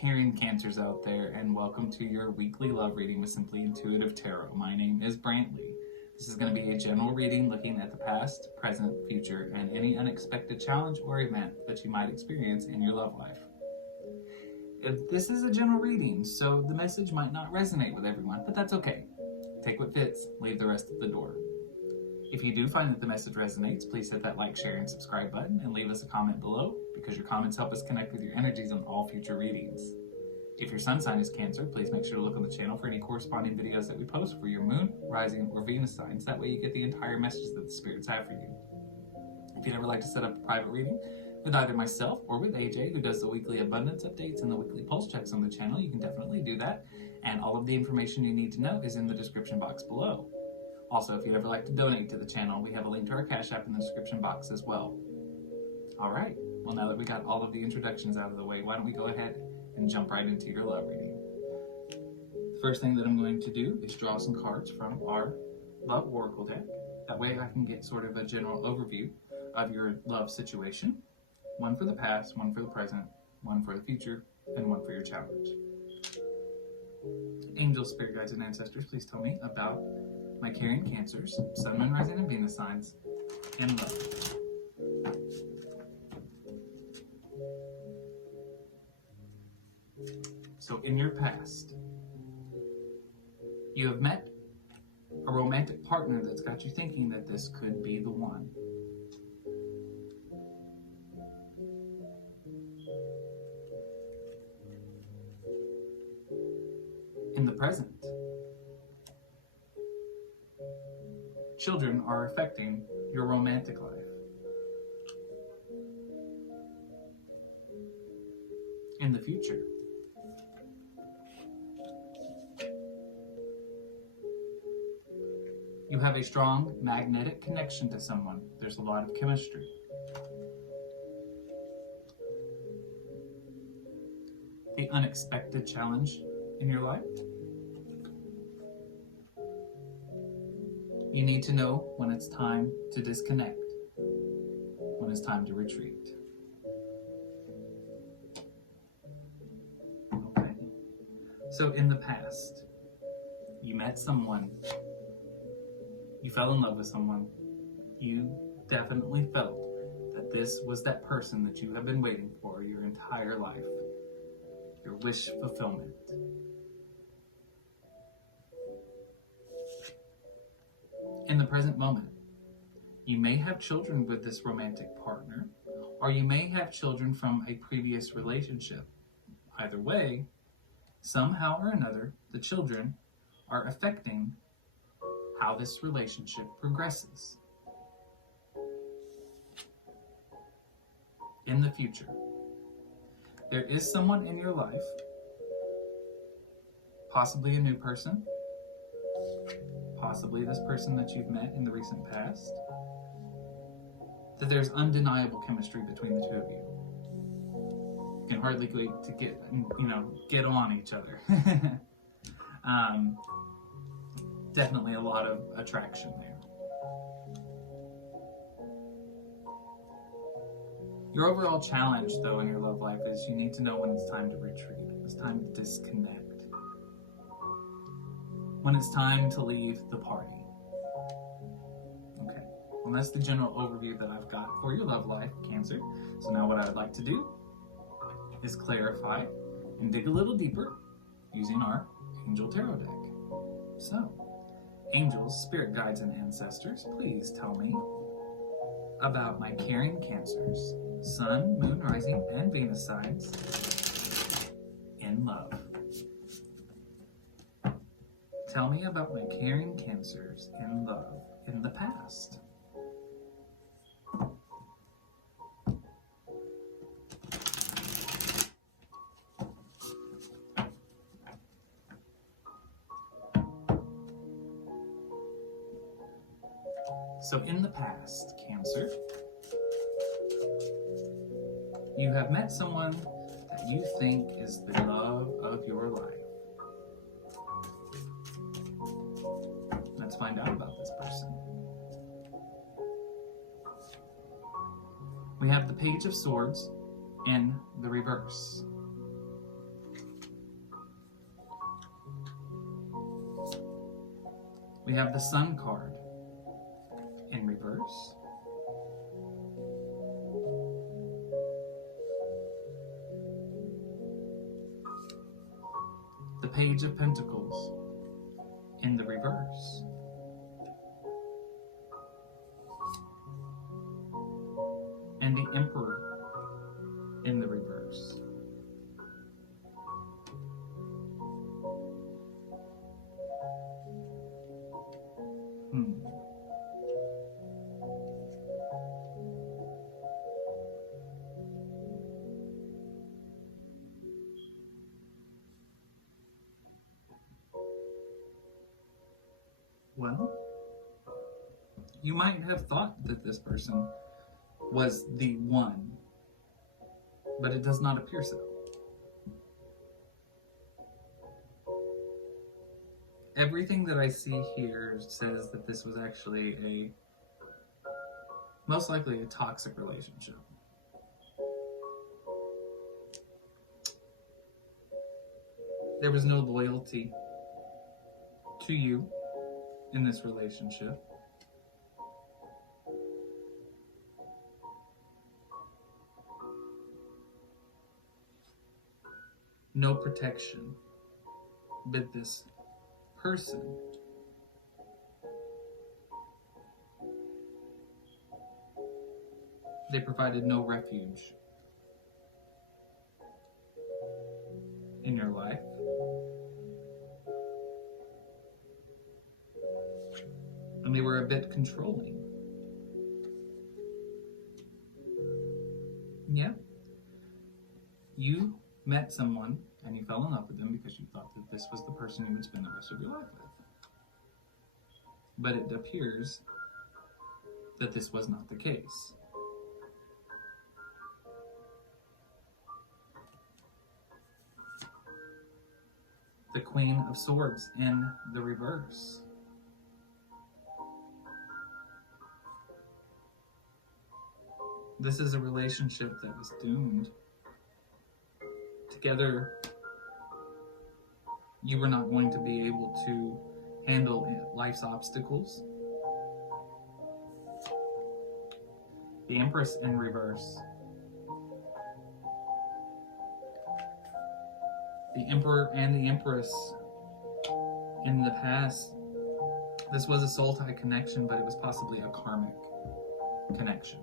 caring Cancers out there, and welcome to your weekly love reading with Simply Intuitive Tarot. My name is Brantley. This is going to be a general reading looking at the past, present, future, and any unexpected challenge or event that you might experience in your love life. This is a general reading, so the message might not resonate with everyone, but that's okay. Take what fits, leave the rest at the door. If you do find that the message resonates, please hit that like, share, and subscribe button and leave us a comment below, because your comments help us connect with your energies on all future readings. If your sun sign is Cancer, please make sure to look on the channel for any corresponding videos that we post for your moon, rising, or Venus signs. That way you get the entire messages that the spirits have for you. If you'd ever like to set up a private reading with either myself or with AJ, who does the weekly abundance updates and the weekly pulse checks on the channel, you can definitely do that. And all of the information you need to know is in the description box below. Also, if you'd ever like to donate to the channel, we have a link to our Cash App in the description box as well. All right, well, now that we got all of the introductions out of the way, why don't we go ahead and jump right into your love reading. The first thing that I'm going to do is draw some cards from our Love Oracle deck. That way I can get sort of a general overview of your love situation. One for the past, one for the present, one for the future, and one for your challenge. Angels, spirit guides, and ancestors, please tell me about my caring Cancers, Sun, Moon, Rising, and Venus signs, and love. So in your past, you have met a romantic partner that's got you thinking that this could be the one. In the present, children are affecting your romantic life. In the future, you have a strong magnetic connection to someone. There's a lot of chemistry. The unexpected challenge in your life. You need to know when it's time to disconnect, when it's time to retreat. Okay. So in the past, you met someone, you fell in love with someone, you definitely felt that this was that person that you have been waiting for your entire life, your wish fulfillment. In the present moment, you may have children with this romantic partner, or you may have children from a previous relationship. Either way, somehow or another, the children are affecting how this relationship progresses. In the future, there is someone in your life, possibly a new person, possibly this person that you've met in the recent past, that there's undeniable chemistry between the two of you. You can hardly wait to get on each other. Definitely a lot of attraction there. Your overall challenge, though, in your love life is you need to know when it's time to retreat. It's time to disconnect. When it's time to leave the party. Okay, well, that's the general overview that I've got for your love life, Cancer. So now what I would like to do is clarify and dig a little deeper using our Angel Tarot deck. So, angels, spirit guides, and ancestors, please tell me about my caring Cancers, Sun, Moon, Rising, and Venus signs in love. Tell me about my caring Cancers in love in the past. So in the past, Cancer, you have met someone that you think is the love of your life. Let's find out about this person. We have the Page of Swords in the reverse. We have the Sun card in reverse. The Page of Pentacles in the reverse. And the Emperor in the reverse. Well, you might have thought that this person was the one, but it does not appear so. Everything that I see here says that this was actually most likely a toxic relationship. There was no loyalty to you in this relationship. No protection with this person. They provided no refuge in your life. And they were a bit controlling. Yeah. You met someone and you fell in love with them because you thought that this was the person you would spend the rest of your life with. But it appears that this was not the case. The Queen of Swords in the reverse. This is a relationship that was doomed. Together, you were not going to be able to handle life's obstacles. The Empress in reverse. The Emperor and the Empress in the past. This was a soul tie connection, but it was possibly a karmic connection.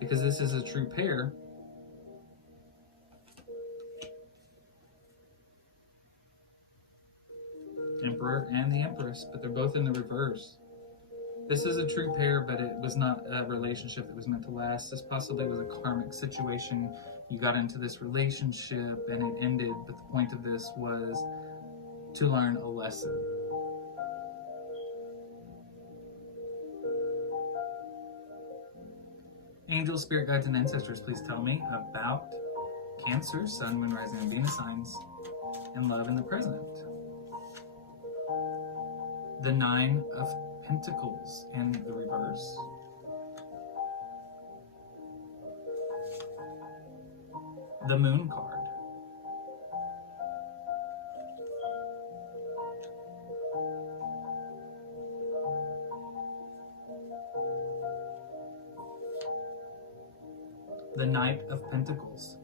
Because this is a true pair, Emperor and the Empress, but they're both in the reverse. This is a true pair, but it was not a relationship that was meant to last. This possibly was a karmic situation. You got into this relationship and it ended, but the point of this was to learn a lesson. Angels, spirit guides, and ancestors, please tell me about Cancer, Sun, Moon, Rising, and Venus signs and love in the present. The Nine of Pentacles in the reverse. The Moon card. The Knight of Pentacles.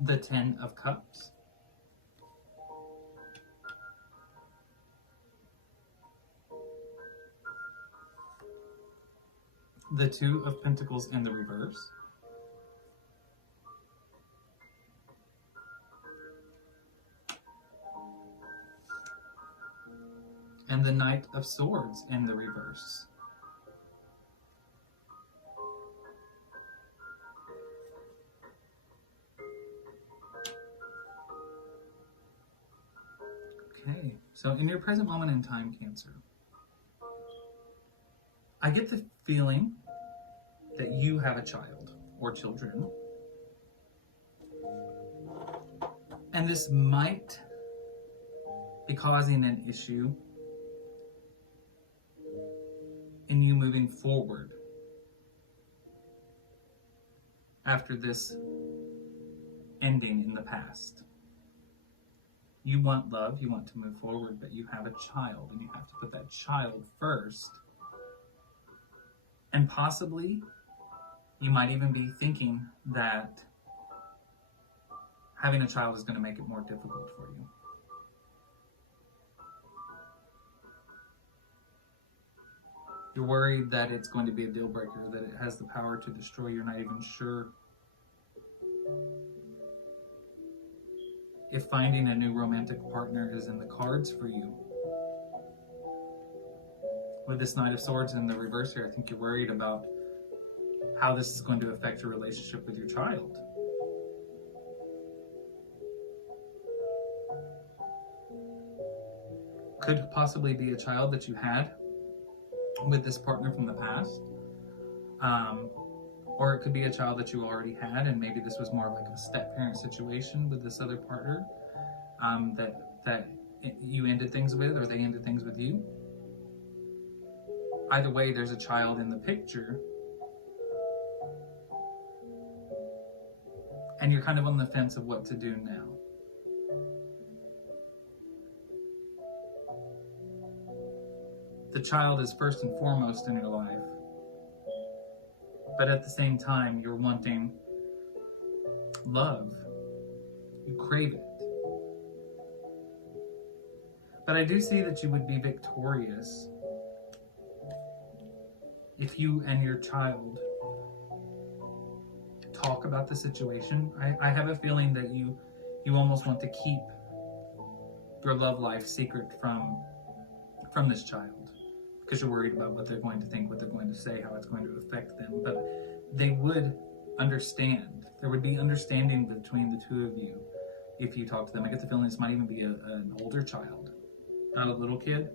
The Ten of Cups. The Two of Pentacles in the reverse. And the Knight of Swords in the reverse. Okay, so in your present moment in time, Cancer, I get the feeling that you have a child or children. And this might be causing an issue in you moving forward after this ending in the past. You want love, you want to move forward, but you have a child and you have to put that child first. And possibly you might even be thinking that having a child is going to make it more difficult for you. You're worried that it's going to be a deal breaker, that it has the power to destroy. You're not even sure if finding a new romantic partner is in the cards for you. With this Knight of Swords in the reverse here, I think you're worried about how this is going to affect your relationship with your child. Could possibly be a child that you had with this partner from the past. Or it could be a child that you already had, and maybe this was more like a step-parent situation with this other partner that you ended things with, or they ended things with you. Either way, there's a child in the picture, and you're kind of on the fence of what to do now. The child is first and foremost in your life, but at the same time, you're wanting love. You crave it. But I do see that you would be victorious if you and your child talk about the situation. I have a feeling that you almost want to keep your love life secret from this child, because you're worried about what they're going to think, what they're going to say, how it's going to affect them. But they would understand. There would be understanding between the two of you if you talk to them. I get the feeling this might even be an older child, not a little kid.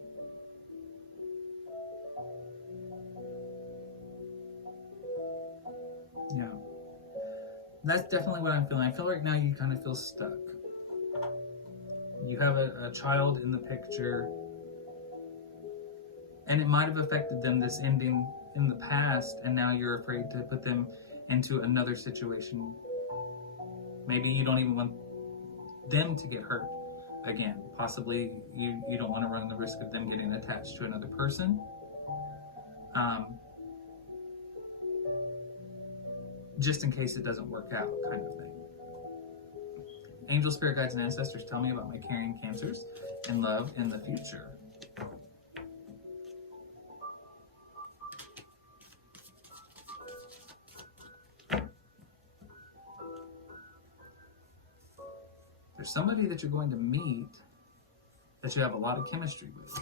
Yeah. That's definitely what I'm feeling. I feel right now you kind of feel stuck. You have a child in the picture, and it might have affected them, this ending in the past, and now you're afraid to put them into another situation. Maybe you don't even want them to get hurt again. Possibly you don't want to run the risk of them getting attached to another person. Just in case it doesn't work out, kind of thing. Angel, spirit guides, and ancestors, tell me about my carrying Cancers and love in the future. There's somebody that you're going to meet that you have a lot of chemistry with.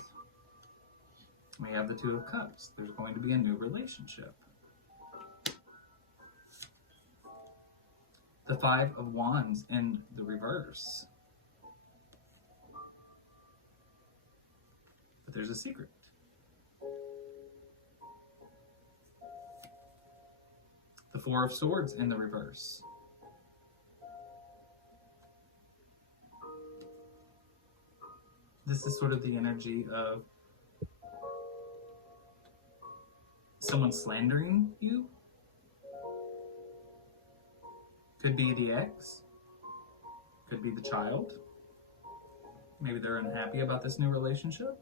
We have the Two of Cups. There's going to be a new relationship. The Five of Wands in the reverse. But there's a secret. The Four of Swords in the reverse. This is sort of the energy of someone slandering you. Could be the ex. Could be the child. Maybe they're unhappy about this new relationship.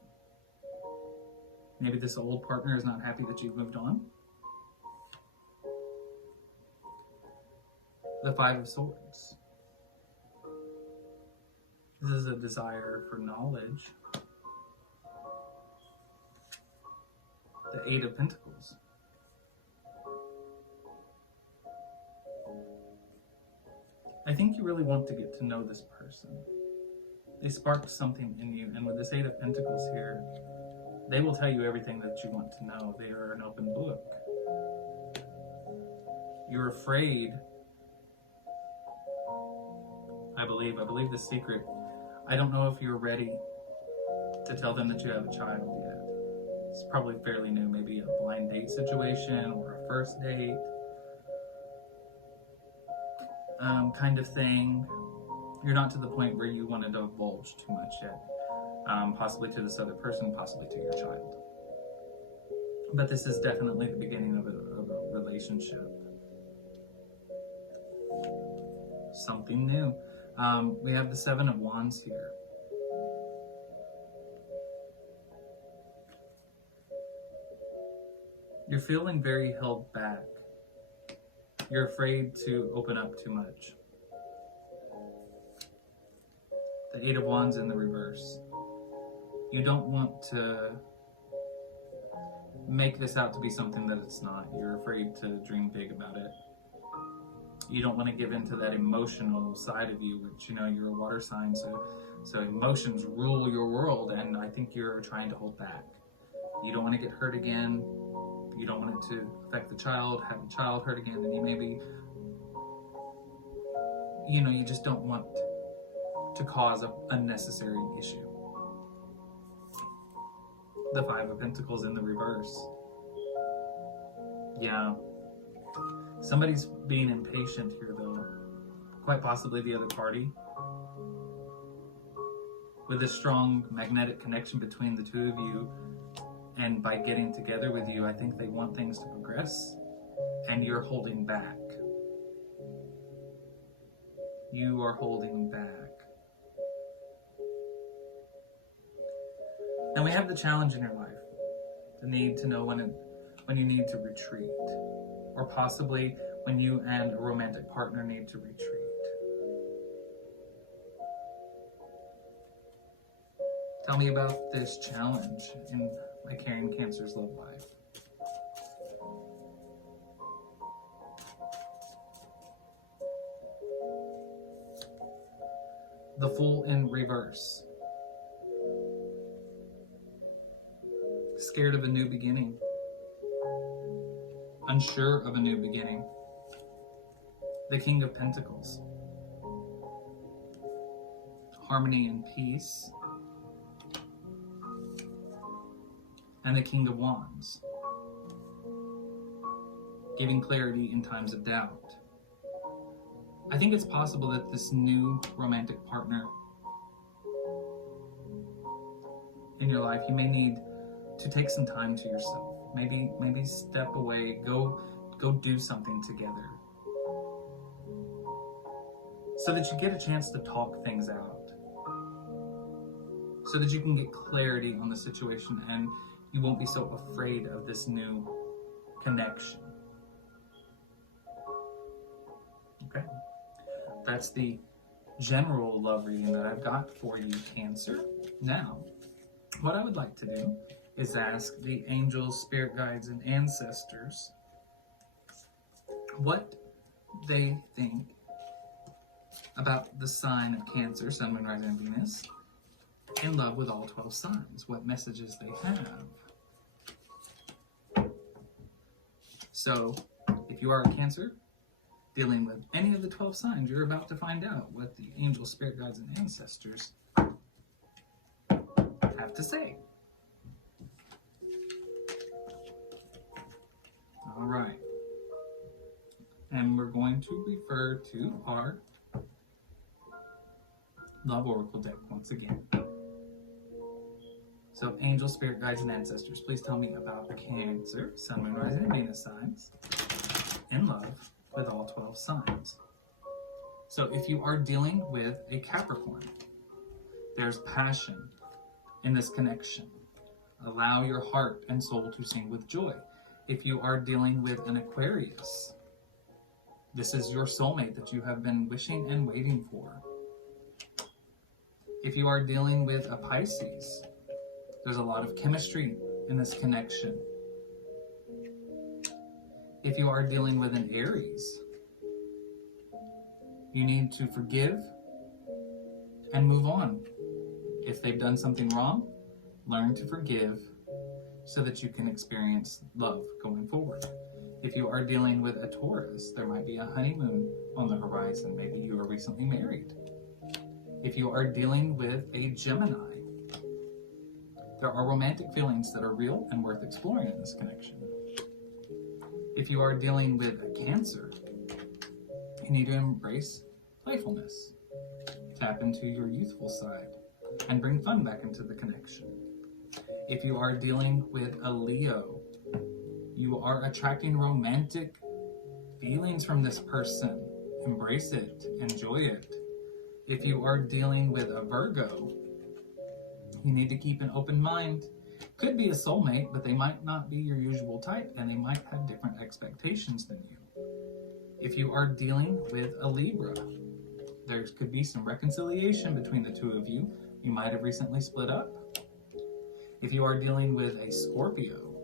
Maybe this old partner is not happy that you've moved on. The Five of Swords. This is a desire for knowledge. The Eight of Pentacles. I think you really want to get to know this person. They spark something in you, and with this Eight of Pentacles here, they will tell you everything that you want to know. They are an open book. You're afraid, I believe the secret. I don't know if you're ready to tell them that you have a child yet. It's probably fairly new, maybe a blind date situation or a first date. Kind of thing. You're not to the point where you want to divulge too much yet. Possibly to this other person, possibly to your child. But this is definitely the beginning of a relationship. something new. We have the Seven of Wands here. You're feeling very held back. You're afraid to open up too much. The Eight of Wands in the reverse. You don't want to make this out to be something that it's not. You're afraid to dream big about it. You don't want to give into that emotional side of you, which, you know, you're a water sign, so emotions rule your world, and I think you're trying to hold back. You don't want to get hurt again. You don't want it to affect the child, have the child hurt again, and you maybe, you know, you just don't want to cause an unnecessary issue. The Five of Pentacles in the reverse. Yeah. Somebody's being impatient here, though. Quite possibly the other party. With a strong magnetic connection between the two of you, and by getting together with you, I think they want things to progress, and you're holding back. You are holding back. Now we have the challenge in your life, the need to know when you need to retreat, or possibly when you and a romantic partner need to retreat. Tell me about this challenge in my Caring Cancer's love life. The Fool in reverse. Scared of a new beginning. Unsure of a new beginning. The King of Pentacles. Harmony and peace. And the King of Wands. Giving clarity in times of doubt. I think it's possible that this new romantic partner in your life, you may need to take some time to yourself. Maybe step away, go do something together, so that you get a chance to talk things out, so that you can get clarity on the situation and you won't be so afraid of this new connection. Okay, that's the general love reading that I've got for you, Cancer. Now, what I would like to do is ask the angels, spirit guides, and ancestors what they think about the sign of Cancer, Sun, Moon, Rising, and Venus, in love with all 12 signs, what messages they have. So, if you are a Cancer dealing with any of the 12 signs, you're about to find out what the angels, spirit guides, and ancestors have to say. All right. And we're going to refer to our Love Oracle deck once again. So, angels, spirit guides, and ancestors, please tell me about the Cancer, Sun, Moon, Rising, and Venus signs in love with all 12 signs. So, if you are dealing with a Capricorn, there's passion in this connection. Allow your heart and soul to sing with joy. If you are dealing with an Aquarius, this is your soulmate that you have been wishing and waiting for. If you are dealing with a Pisces, there's a lot of chemistry in this connection. If you are dealing with an Aries, you need to forgive and move on. If they've done something wrong, learn to forgive so that you can experience love going forward. If you are dealing with a Taurus, there might be a honeymoon on the horizon. Maybe you are recently married. If you are dealing with a Gemini, there are romantic feelings that are real and worth exploring in this connection. If you are dealing with a Cancer, you need to embrace playfulness. Tap into your youthful side and bring fun back into the connection. If you are dealing with a Leo, you are attracting romantic feelings from this person. embrace it, enjoy it. If you are dealing with a Virgo, you need to keep an open mind. Could be a soulmate, but they might not be your usual type, and they might have different expectations than you. If you are dealing with a Libra, there could be some reconciliation between the two of you. You might have recently split up. If you are dealing with a Scorpio,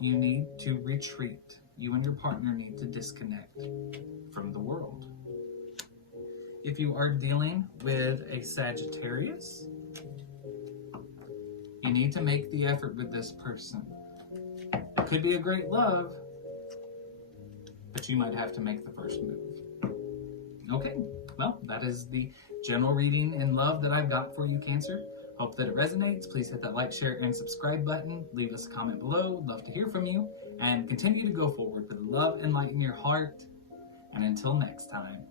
you need to retreat. You and your partner need to disconnect from the world. If you are dealing with a Sagittarius, you need to make the effort with this person. It could be a great love, but you might have to make the first move. Okay, well, that is the general reading in love that I've got for you, Cancer. Hope that it resonates. Please hit that like, share, and subscribe button. Leave us a comment below. Love to hear from you. And continue to go forward with love and light in your heart. And until next time.